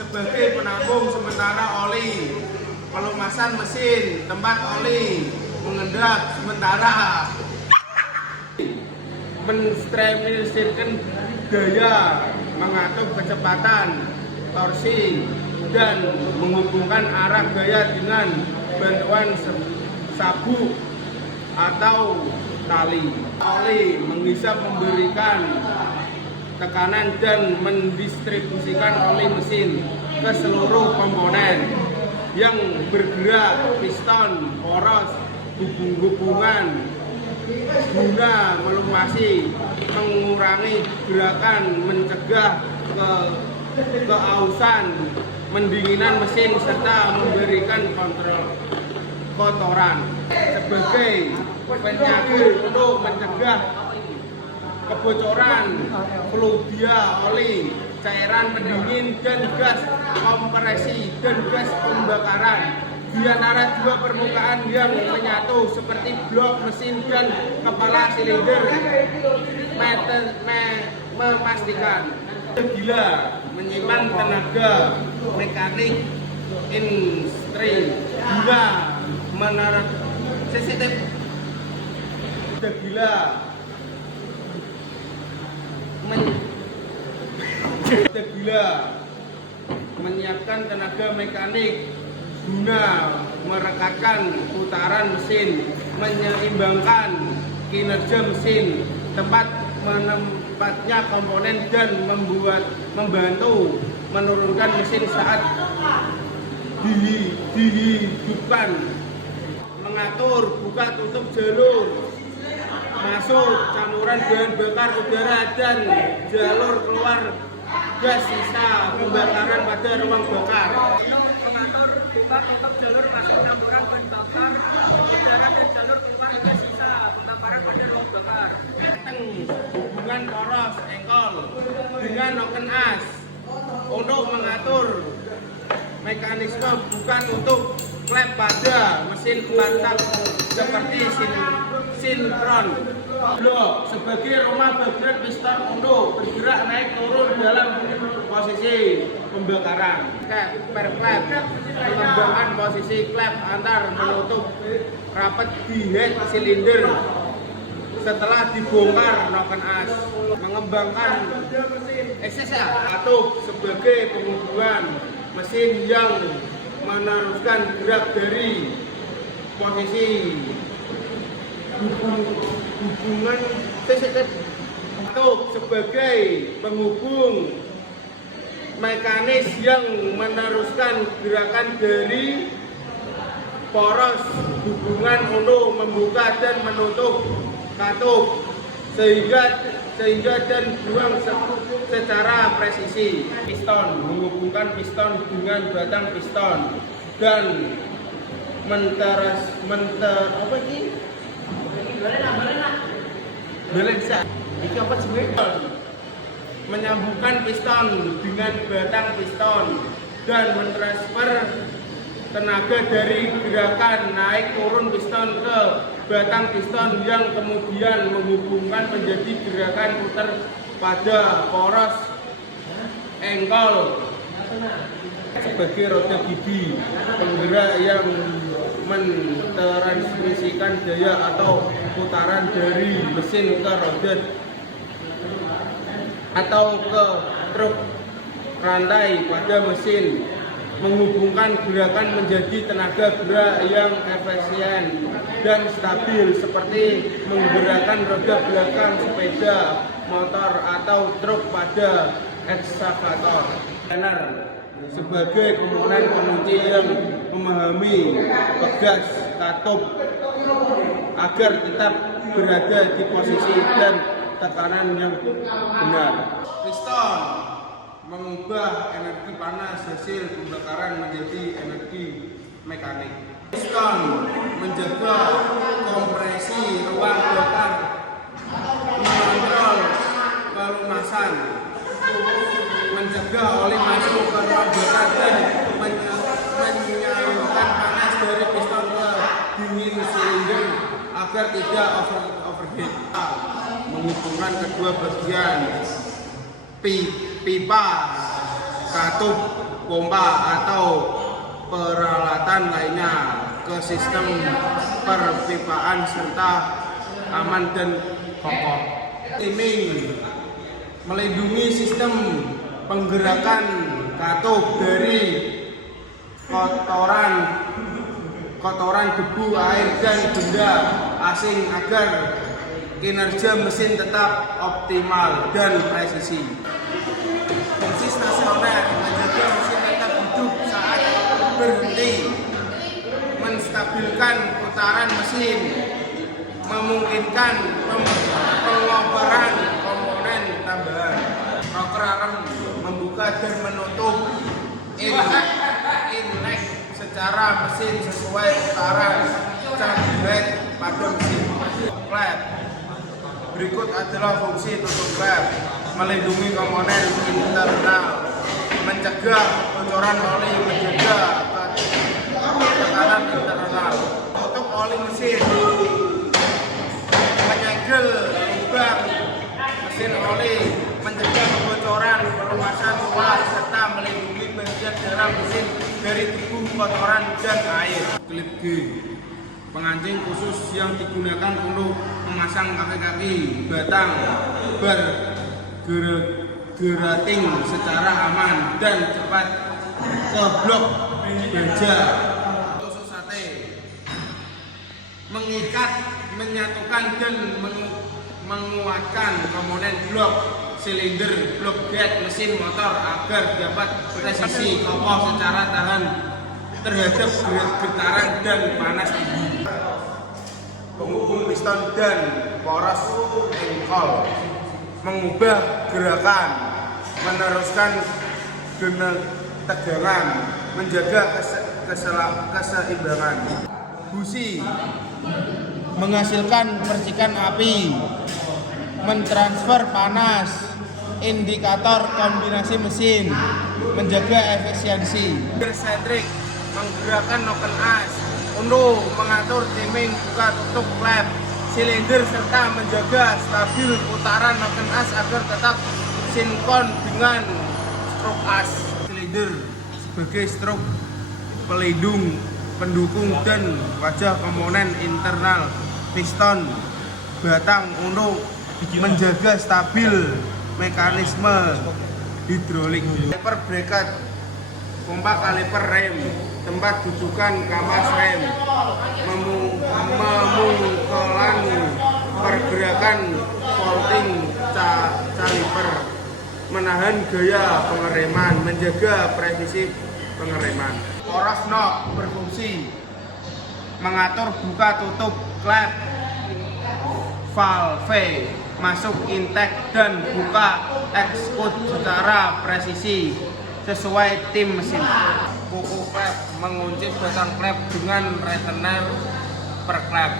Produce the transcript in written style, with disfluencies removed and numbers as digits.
sebagai penampung sementara oli, pelumasan mesin, tempat oli, mengendap sementara, menstabilisirkan gaya, mengatur kecepatan, torsi, dan menghubungkan arah gaya dengan bantuan sabuk atau tali. Oli menghisap, memberikan tekanan dan mendistribusikan oli mesin ke seluruh komponen yang bergerak, piston, poros, hubungan guna melumasi, mengurangi gerakan, mencegah keausan, mendinginan mesin, serta memberikan kontrol kotoran sebagai penyakit untuk mencegah kebocoran fluida oli, cairan pendingin, dan gas kompresi dan gas pembakaran di antara dua permukaan yang menyatu seperti blok mesin dan kepala silinder. Memastikan bila menyimpan tenaga mekanik industri guna menara sensitif gila menyiapkan tenaga mekanik guna merekatkan putaran mesin, menyeimbangkan kinerja mesin, tempat menempatnya komponen, dan membantu menurunkan mesin saat dihidupkan, mengatur buka tutup jalur masuk campuran bahan bakar udara dan jalur keluar gas sisa pembakaran pada ruang bakar. Mengatur buka tutup jalur masuk campuran bahan bakar udara dan jalur keluar gas sisa pembakaran pada ruang bakar. Hubungan poros engkol dengan noken as untuk mengatur mekanisme buka tutup klep pada mesin bantak seperti sinkron blok sebagai rumah bagian piston untuk bergerak naik turun dalam posisi pembakaran. Per klep mengembangkan posisi klep antar menutup rapat di head silinder setelah dibongkar noken as, mengembangkan SSA atau sebagai penghubungan mesin yang meneruskan gerak dari posisi hubungan atau sebagai penghubung mekanis yang meneruskan gerakan dari poros hubungan untuk membuka dan menutup katup sehingga dan buang secara presisi. Piston menghubungkan piston dengan batang piston dan menyambungkan piston dengan batang piston dan mentransfer tenaga dari gerakan naik turun piston ke batang piston yang kemudian menghubungkan menjadi gerakan putar pada poros engkol sebagai roda gigi penggerak yang mentransmisikan daya atau putaran dari mesin ke roda atau ke truk rantai pada mesin, menghubungkan gerakan menjadi tenaga gerak yang efisien dan stabil seperti menggerakkan roda belakang sepeda motor atau truk pada ekskavator. Sebagai komponen pengunci yang memahami pegas katup agar tetap berada di posisi dan tekanan yang benar. Piston mengubah energi panas hasil pembakaran menjadi energi mekanik. Piston menjaga kompresi ruang bakar, mengontrol pelumasan, mencegah oli masuk ke ruang bakar dan menyalurkan panas dari piston ke dingin silinder agar tidak overheat. Menghubungkan kedua bagian pipa katup, pompa atau peralatan lainnya ke sistem perpipaan serta aman dan kokoh. Timing melindungi sistem penggerakan katup dari kotoran debu, air, dan benda asing agar kinerja mesin tetap optimal dan presisi. Fungsi stasioner menjaga mesin tetap hidup saat berhenti, menstabilkan putaran mesin, memungkinkan pengobaran komponen tambahan. Rocker arm membuka dan menutup inlet secara mesin sesuai putaran cambret pada mesin. Klep. Berikut adalah fungsi tutup klep: melindungi komponen internal, mencegah bocoran oli, menjaga tekanan internal. Tutup oli mesin, menyegel lubang mesin oli, mencegah kebocoran, pelumasan luas, serta melindungi bagian dalam mesin dari debu, kotoran, dan air. Klip G, pengancing khusus yang digunakan untuk memasang kaki-kaki batang bergerating secara aman dan cepat ke blok baja. Tusuk sate, mengikat, menyatukan, dan menguatkan komponen blok silinder, blok gate mesin motor agar dapat presisi kokoh secara tahan terhadap getaran dan panas tinggi. Penghubung piston dan poros engkol, mengubah gerakan, meneruskan tegangan, menjaga keseimbangan. Busi, menghasilkan percikan api, mentransfer panas. Indikator kombinasi mesin, menjaga efisiensi. Gear-centric, menggerakkan noken as untuk mengatur timing buka tutup klep silinder serta menjaga stabil putaran noken as agar tetap sinkron dengan stroke as. Silinder sebagai stroke pelindung, pendukung, dan wajah komponen internal piston batang untuk menjaga stabil mekanisme hidrolik. Kaliper bracket, pompa kaliper rem, tempat dudukan kapas rem, memungkinkan pergerakan vaulting kaliper, menahan gaya pengereman, menjaga presisi pengereman. Poros knob berfungsi mengatur buka tutup klep, valve masuk intake dan buka exhaust secara presisi sesuai tim mesin. Kuku klep mengunci batang klep dengan retener per klep.